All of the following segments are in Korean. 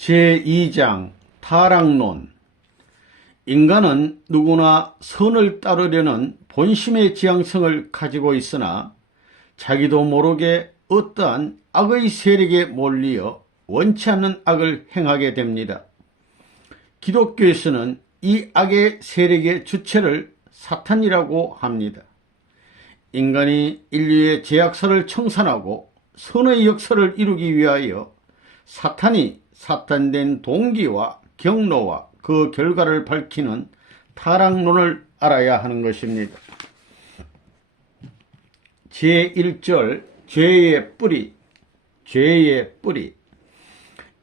제2장 타락론. 인간은 누구나 선을 따르려는 본심의 지향성을 가지고 있으나 자기도 모르게 어떠한 악의 세력에 몰리어 원치 않는 악을 행하게 됩니다. 기독교에서는 이 악의 세력의 주체를 사탄이라고 합니다. 인간이 인류의 죄악사를 청산하고 선의 역사를 이루기 위하여 사탄이 사탄된 동기와 경로와 그 결과를 밝히는 타락론을 알아야 하는 것입니다. 제1절 죄의 뿌리. 죄의 뿌리.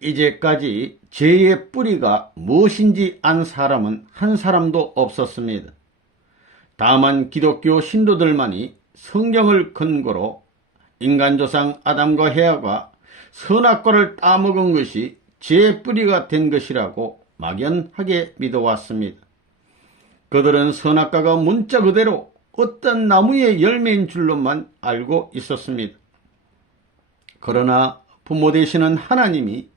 이제까지 죄의 뿌리가 무엇인지 안 사람은 한 사람도 없었습니다. 다만 기독교 신도들만이 성경을 근거로 인간조상 아담과 헤아가 선악과를 따먹은 것이 죄의 뿌리가 된 것이라고 막연하게 믿어왔습니다. 그들은 선악과가 문자 그대로 어떤 나무의 열매인 줄로만 알고 있었습니다. 그러나 부모 되시는 하나님이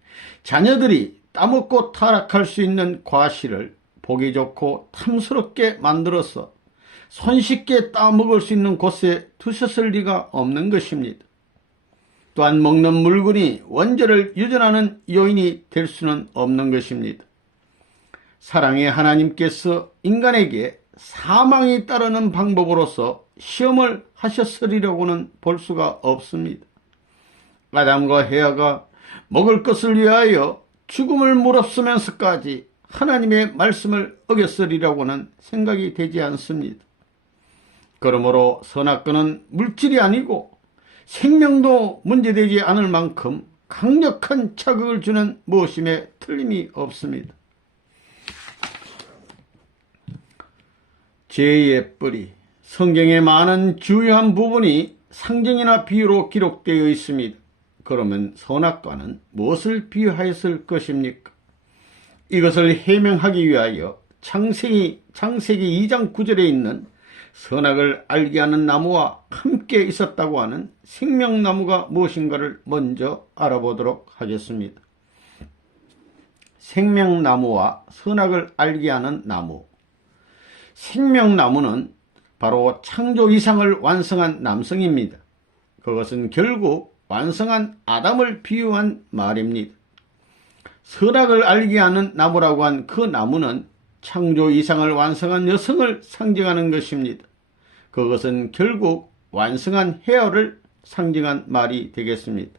자녀들이 따먹고 타락할 수 있는 과실을 보기 좋고 탐스럽게 만들어서 손쉽게 따먹을 수 있는 곳에 두셨을 리가 없는 것입니다. 또한 먹는 물건이 원죄를 유전하는 요인이 될 수는 없는 것입니다. 사랑의 하나님께서 인간에게 사망이 따르는 방법으로서 시험을 하셨으리라고는 볼 수가 없습니다. 아담과 헤아가 먹을 것을 위하여 죽음을 무릅쓰면서까지 하나님의 말씀을 어겼으리라고는 생각이 되지 않습니다. 그러므로 선악과는 물질이 아니고 생명도 문제되지 않을 만큼 강력한 자극을 주는 무엇임에 틀림이 없습니다. 죄의 뿌리. 성경의 많은 주요한 부분이 상징이나 비유로 기록되어 있습니다. 그러면 선악과는 무엇을 비유하였을 것입니까? 이것을 해명하기 위하여 창세기 2장 9절에 있는 선악을 알게 하는 나무와 함께 있었다고 하는 생명나무가 무엇인가를 먼저 알아보도록 하겠습니다. 생명나무와 선악을 알게 하는 나무. 생명나무는 바로 창조 이상을 완성한 남성입니다. 그것은 결국 완성한 아담을 비유한 말입니다. 선악을 알게 하는 나무라고 한 그 나무는 창조 이상을 완성한 여성을 상징하는 것입니다. 그것은 결국 완성한 헤아를 상징한 말이 되겠습니다.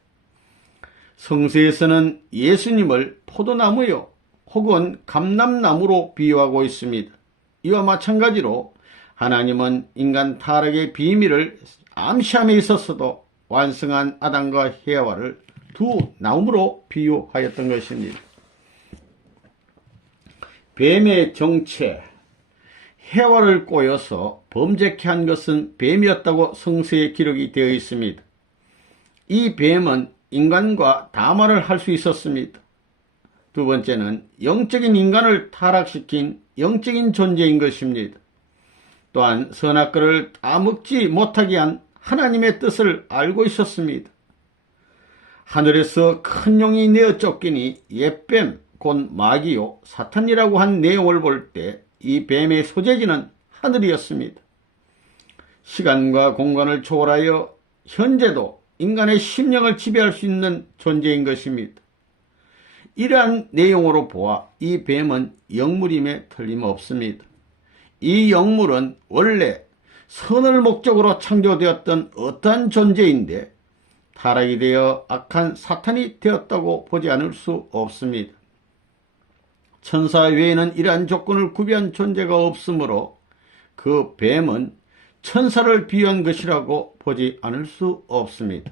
성서에서는 예수님을 포도나무요 혹은 감람나무로 비유하고 있습니다. 이와 마찬가지로 하나님은 인간 타락의 비밀을 암시함에 있어서도 완성한 아담과 헤아와를 두 나무로 비유하였던 것입니다. 뱀의 정체. 헤아와를 꼬여서 범죄케 한 것은 뱀이었다고 성서에 기록이 되어 있습니다. 이 뱀은 인간과 담화를 할 수 있었습니다. 두 번째는 영적인 인간을 타락시킨 영적인 존재인 것입니다. 또한 선악과를 따먹지 못하게 한 하나님의 뜻을 알고 있었습니다. 하늘에서 큰 용이 내어 쫓기니 옛뱀 곧 마귀요 사탄이라고 한 내용을 볼 때 이 뱀의 소재지는 하늘이었습니다. 시간과 공간을 초월하여 현재도 인간의 심령을 지배할 수 있는 존재인 것입니다. 이러한 내용으로 보아 이 뱀은 영물임에 틀림없습니다. 이 영물은 원래 선을 목적으로 창조되었던 어떠한 존재인데 타락이 되어 악한 사탄이 되었다고 보지 않을 수 없습니다. 천사 외에는 이러한 조건을 구비한 존재가 없으므로 그 뱀은 천사를 비유한 것이라고 보지 않을 수 없습니다.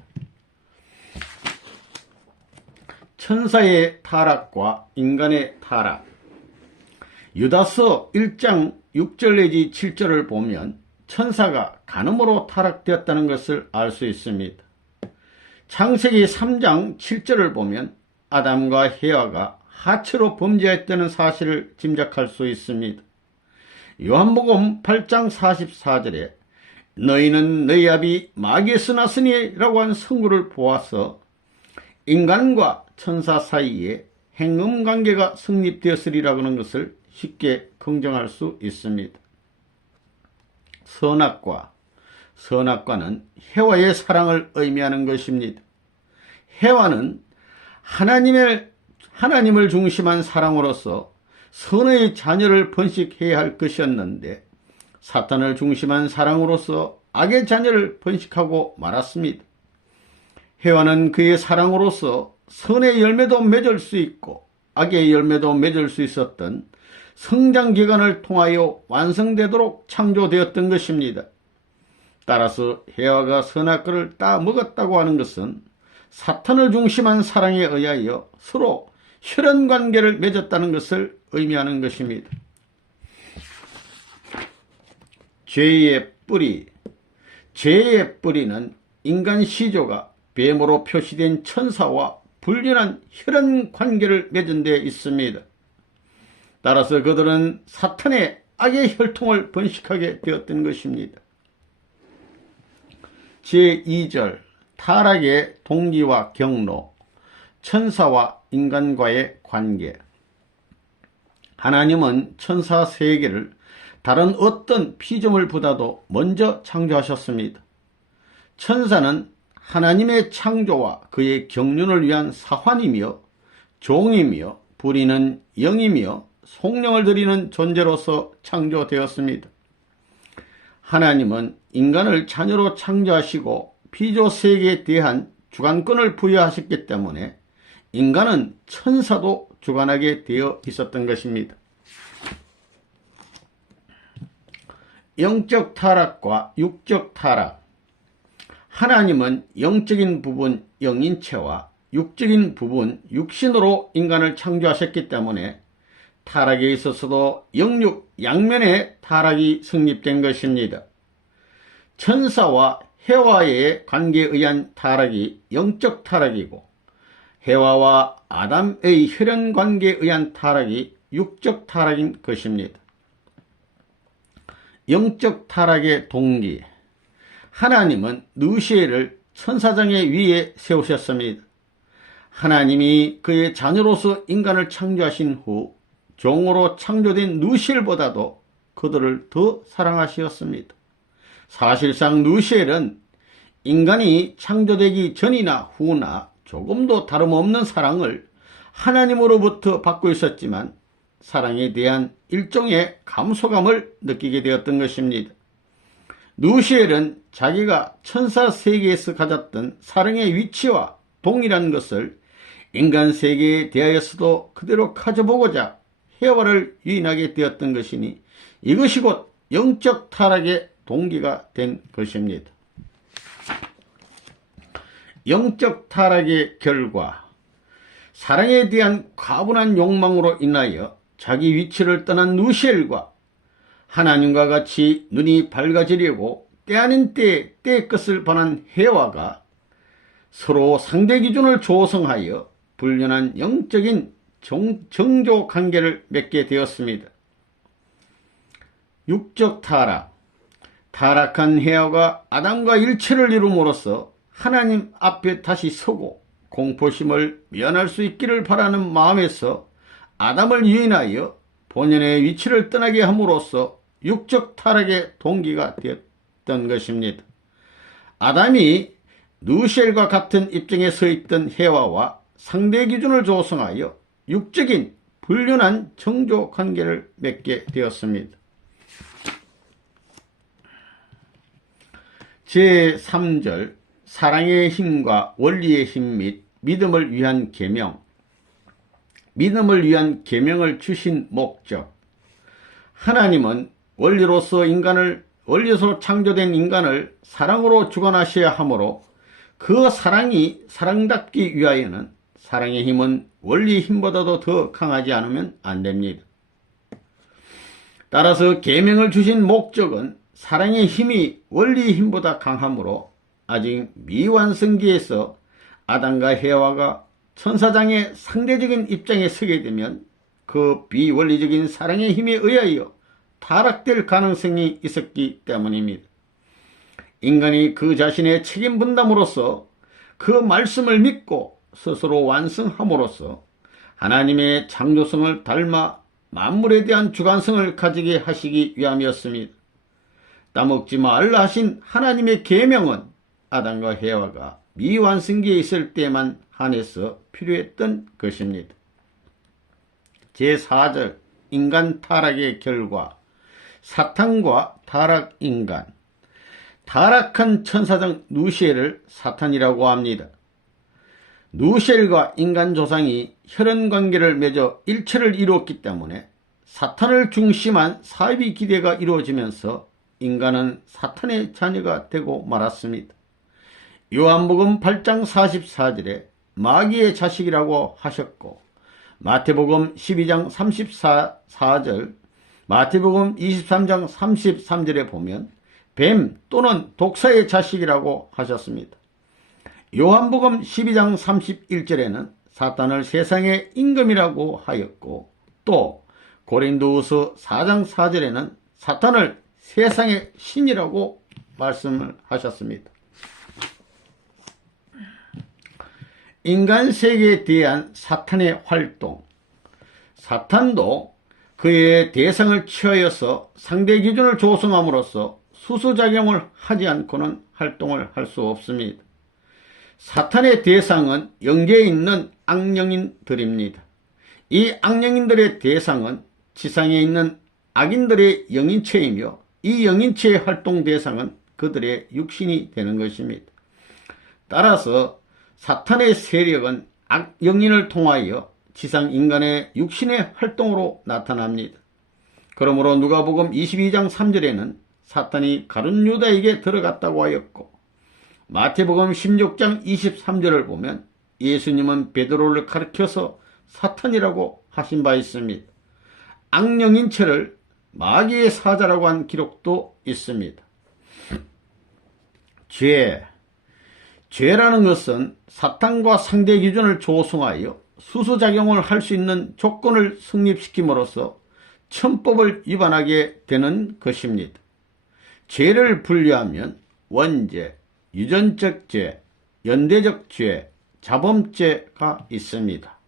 천사의 타락과 인간의 타락. 유다서 1장 6절 내지 7절을 보면 천사가 간음으로 타락되었다는 것을 알 수 있습니다. 창세기 3장 7절을 보면 아담과 헤아가 하체로 범죄했다는 사실을 짐작할 수 있습니다. 요한복음 8장 44절에 너희는 너희 아비 마귀에서 났으니 라고 한 성구를 보아서 인간과 천사 사이에 행음관계가 성립되었으리라고 하는 것을 쉽게 긍정할 수 있습니다. 선악과는 해와의 사랑을 의미하는 것입니다. 해와는 하나님을 중심한 사랑으로서 선의 자녀를 번식해야 할 것이었는데 사탄을 중심한 사랑으로서 악의 자녀를 번식하고 말았습니다. 해와는 그의 사랑으로서 선의 열매도 맺을 수 있고 악의 열매도 맺을 수 있었던 성장기간을 통하여 완성되도록 창조되었던 것입니다. 따라서 해와가 선악과를 따먹었다고 하는 것은 사탄을 중심한 사랑에 의하여 서로 혈연관계를 맺었다는 것을 의미하는 것입니다. 죄의 뿌리는 인간 시조가 뱀으로 표시된 천사와 불륜한 혈연관계를 맺은 데 있습니다. 따라서 그들은 사탄의 악의 혈통을 번식하게 되었던 것입니다. 제2절 타락의 동기와 경로, 천사와 인간과의 관계. 하나님은 천사 세계를 다른 어떤 피조물보다도 먼저 창조하셨습니다. 천사는 하나님의 창조와 그의 경륜을 위한 사환이며 종이며 부리는 영이며 속령을 드리는 존재로서 창조되었습니다. 하나님은 인간을 자녀로 창조하시고 피조세계에 대한 주관권을 부여하셨기 때문에 인간은 천사도 주관하게 되어 있었던 것입니다. 영적 타락과 육적 타락. 하나님은 영적인 부분 영인체와 육적인 부분 육신으로 인간을 창조하셨기 때문에 타락에 있어서도 영육 양면의 타락이 성립된 것입니다. 천사와 해와의 관계에 의한 타락이 영적 타락이고 해와와 아담의 혈연 관계에 의한 타락이 육적 타락인 것입니다. 영적 타락의 동기. 하나님은 누시엘을 천사장의 위에 세우셨습니다. 하나님이 그의 자녀로서 인간을 창조하신 후 종으로 창조된 누시엘보다도 그들을 더 사랑하셨습니다. 사실상 누시엘은 인간이 창조되기 전이나 후나 조금도 다름없는 사랑을 하나님으로부터 받고 있었지만 사랑에 대한 일종의 감소감을 느끼게 되었던 것입니다. 누시엘은 자기가 천사 세계에서 가졌던 사랑의 위치와 동일한 것을 인간 세계에 대하여서도 그대로 가져보고자 해와를 유인하게 되었던 것이니 이것이 곧 영적 타락의 동기가 된 것입니다. 영적 타락의 결과. 사랑에 대한 과분한 욕망으로 인하여 자기 위치를 떠난 누시엘과 하나님과 같이 눈이 밝아지려고 때 아닌 때에 때의 것을 반한 해와가 서로 상대 기준을 조성하여 불륜한 영적인 정조 관계를 맺게 되었습니다. 육적 타락. 타락한 해와가 아담과 일체를 이룸으로써 하나님 앞에 다시 서고 공포심을 면할 수 있기를 바라는 마음에서 아담을 유인하여 본연의 위치를 떠나게 함으로써 육적 타락의 동기가 되었던 것입니다. 아담이 누시엘과 같은 입장에 서 있던 해와와 상대 기준을 조성하여 육적인 불륜한 정조 관계를 맺게 되었습니다. 제3절 사랑의 힘과 원리의 힘 및 믿음을 위한 계명. 믿음을 위한 계명을 주신 목적. 하나님은 원리로서 창조된 인간을 사랑으로 주관하셔야 하므로 그 사랑이 사랑답기 위하여는 사랑의 힘은 원리의 힘보다도 더 강하지 않으면 안 됩니다. 따라서 계명을 주신 목적은 사랑의 힘이 원리의 힘보다 강하므로 아직 미완성기에서 아담과 해와가 천사장의 상대적인 입장에 서게 되면 그 비원리적인 사랑의 힘에 의하여 타락될 가능성이 있었기 때문입니다. 인간이 그 자신의 책임 분담으로서 그 말씀을 믿고 스스로 완성함으로써 하나님의 창조성을 닮아 만물에 대한 주관성을 가지게 하시기 위함이었습니다. 따먹지 말라 하신 하나님의 계명은 아담과 해와가 미완성기에 있을 때만 한해서 필요했던 것입니다. 제4절 인간 타락의 결과 사탄과 타락인간. 타락한 천사장 누시엘을 사탄이라고 합니다. 누시엘과 인간 조상이 혈연관계를 맺어 일체를 이루었기 때문에 사탄을 중심한 사이비 기대가 이루어지면서 인간은 사탄의 자녀가 되고 말았습니다. 요한복음 8장 44절에 마귀의 자식이라고 하셨고, 마태복음 12장 34절, 마태복음 23장 33절에 보면 뱀 또는 독사의 자식이라고 하셨습니다. 요한복음 12장 31절에는 사탄을 세상의 임금이라고 하였고, 또 고린도후서 4장 4절에는 사탄을 세상의 신이라고 말씀을 하셨습니다. 인간 세계에 대한 사탄의 활동. 사탄도 그의 대상을 취하여서 상대 기준을 조성함으로써 수수작용을 하지 않고는 활동을 할 수 없습니다. 사탄의 대상은 영계에 있는 악령인들입니다. 이 악령인들의 대상은 지상에 있는 악인들의 영인체이며, 이 영인체의 활동 대상은 그들의 육신이 되는 것입니다. 따라서 사탄의 세력은 악영인을 통하여 지상 인간의 육신의 활동으로 나타납니다. 그러므로 누가복음 22장 3절에는 사탄이 가룟 유다에게 들어갔다고 하였고, 마태복음 16장 23절을 보면 예수님은 베드로를 가리켜서 사탄이라고 하신 바 있습니다. 악령인체를 마귀의 사자라고 한 기록도 있습니다. 죄라는 것은 사탄과 상대 기준을 조성하여 수수작용을 할 수 있는 조건을 성립시킴으로써 천법을 위반하게 되는 것입니다. 죄를 분류하면 원죄, 유전적 죄, 연대적 죄, 자범죄가 있습니다.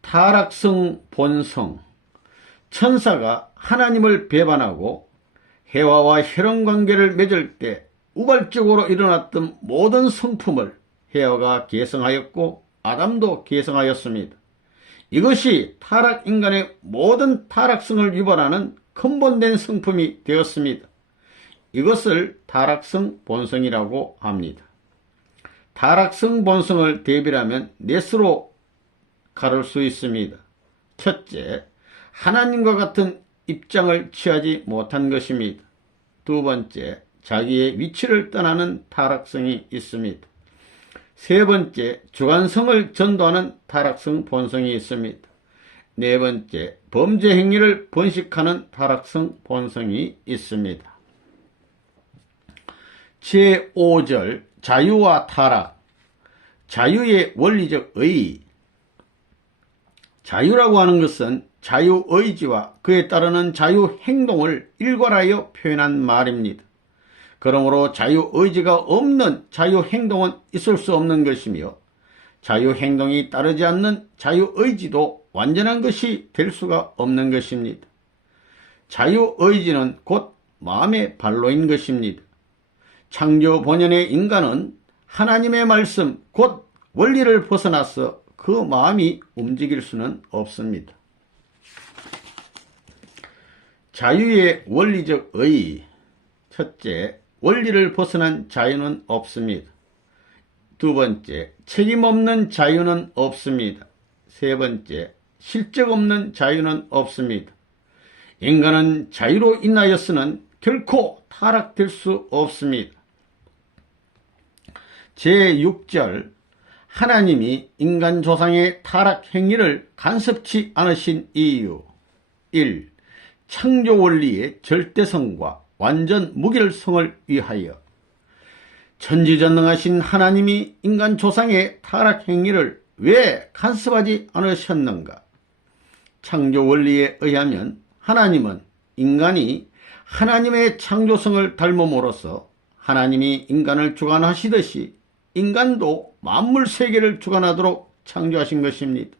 타락성 본성. 천사가 하나님을 배반하고 해와와 혈연관계를 맺을 때 우발적으로 일어났던 모든 성품을 해와가 계승하였고 아담도 계승하였습니다. 이것이 타락인간의 모든 타락성을 유발하는 근본된 성품이 되었습니다. 이것을 타락성 본성이라고 합니다. 타락성 본성을 대비하면 넷으로 가를 수 있습니다. 첫째, 하나님과 같은 입장을 취하지 못한 것입니다. 두 번째, 자기의 위치를 떠나는 타락성이 있습니다. 세 번째, 주관성을 전도하는 타락성 본성이 있습니다. 네 번째, 범죄 행위를 번식하는 타락성 본성이 있습니다. 제5절 자유와 타락. 자유의 원리적 의의. 자유라고 하는 것은 자유의지와 그에 따르는 자유행동을 일괄하여 표현한 말입니다. 그러므로 자유의지가 없는 자유행동은 있을 수 없는 것이며, 자유행동이 따르지 않는 자유의지도 완전한 것이 될 수가 없는 것입니다. 자유의지는 곧 마음의 발로인 것입니다. 창조 본연의 인간은 하나님의 말씀, 곧 원리를 벗어나서 그 마음이 움직일 수는 없습니다. 자유의 원리적 의의. 첫째, 원리를 벗어난 자유는 없습니다. 두 번째, 책임 없는 자유는 없습니다. 세 번째, 실적 없는 자유는 없습니다. 인간은 자유로 인하여서는 결코 타락될 수 없습니다. 제6절 하나님이 인간 조상의 타락 행위를 간섭치 않으신 이유. 1. 창조 원리의 절대성과 완전 무결성을 위하여. 천지전능하신 하나님이 인간 조상의 타락 행위를 왜 간섭하지 않으셨는가? 창조 원리에 의하면 하나님은 인간이 하나님의 창조성을 닮음으로써 하나님이 인간을 주관하시듯이 인간도 만물 세계를 주관하도록 창조하신 것입니다.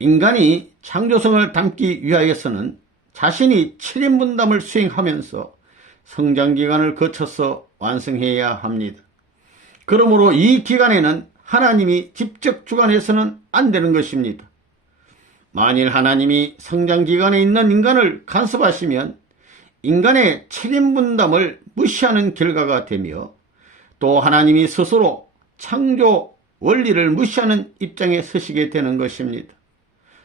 인간이 창조성을 담기 위하여서는 자신이 7인 분담을 수행하면서 성장기간을 거쳐서 완성해야 합니다. 그러므로 이 기간에는 하나님이 직접 주관해서는 안 되는 것입니다. 만일 하나님이 성장기간에 있는 인간을 간섭하시면 인간의 7인 분담을 무시하는 결과가 되며 또 하나님이 스스로 창조 원리를 무시하는 입장에 서시게 되는 것입니다.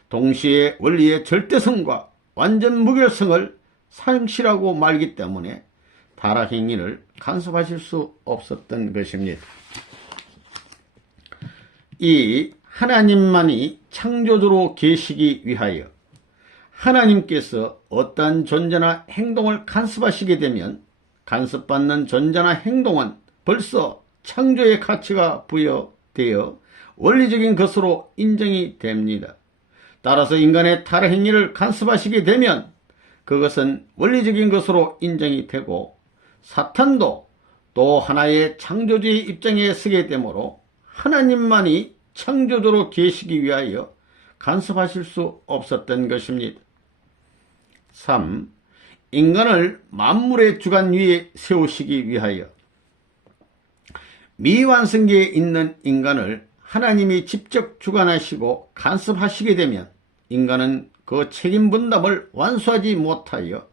동시에 원리의 절대성과 완전 무결성을 상실하고 말기 때문에 타락행위를 간섭하실 수 없었던 것입니다. 이 하나님만이 창조주로 계시기 위하여 하나님께서 어떠한 존재나 행동을 간섭하시게 되면 간섭받는 존재나 행동은 벌써 창조의 가치가 부여되어 원리적인 것으로 인정이 됩니다. 따라서 인간의 타락행위를 간섭하시게 되면 그것은 원리적인 것으로 인정이 되고 사탄도 또 하나의 창조주의 입장에 서게 되므로 하나님만이 창조주로 계시기 위하여 간섭하실 수 없었던 것입니다. 3. 인간을 만물의 주관 위에 세우시기 위하여 미완성계에 있는 인간을 하나님이 직접 주관하시고 간섭하시게 되면 인간은 그 책임 분담을 완수하지 못하여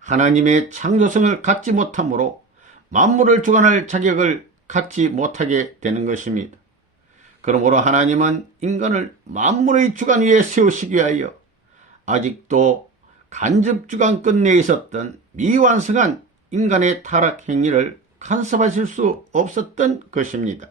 하나님의 창조성을 갖지 못하므로 만물을 주관할 자격을 갖지 못하게 되는 것입니다. 그러므로 하나님은 인간을 만물의 주관 위에 세우시기 위하여 아직도 간접 주관권 내에 있었던 미완성한 인간의 타락 행위를 간섭하실 수 없었던 것입니다.